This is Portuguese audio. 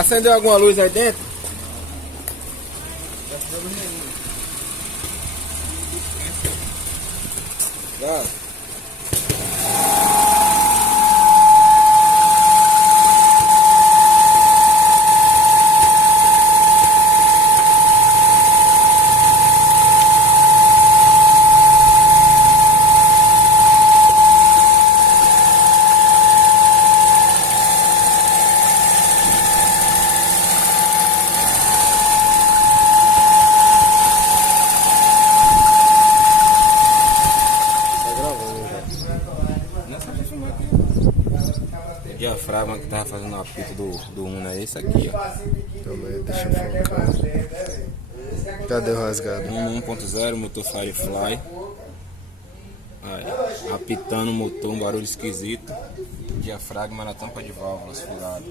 Acendeu alguma luz aí dentro? Já. O diafragma que tava fazendo o apito do Uno é esse aqui, ó. Calma aí, deixa eu focar. Cadê o rasgado? Uno 1.0, motor Firefly. Aí, apitando o motor, um barulho esquisito. Diafragma na tampa de válvulas furado.